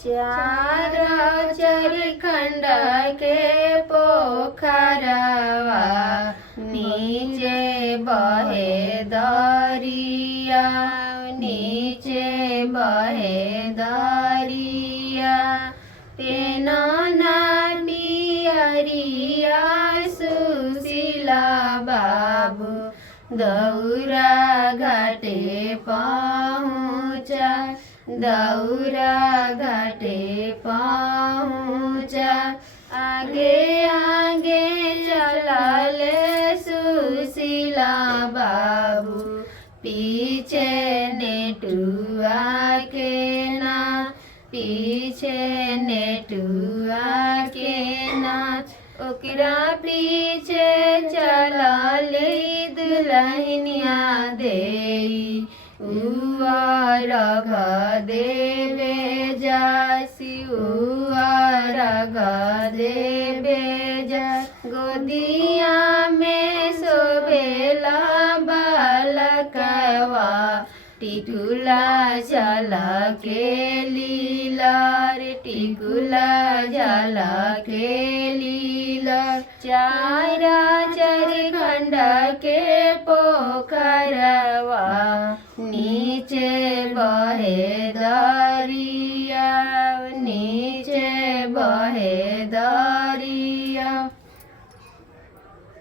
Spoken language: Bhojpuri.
चार चरखंड के पोखरवा नीचे बहे दरिया, नीचे बहे दरिया। तेना पियरिया सुशीला बाबू दौरा घाटे पहुँचा, दौरा घाटे पहुँचा। आगे आगे चलले सुशीला बाबू, पीछे नेटुआ के ना, पीछे नेटुआ के नाच। ओकरा पीछे चलले दुल्हनिया देई, रघ देवे जासी, रघ देवे जा। गोदिया में सोवेला बालकवा, टिकुला झला के लीला रे, टिकुला झला के लीला। चार चरखंड के पोखरवा नीचे बहे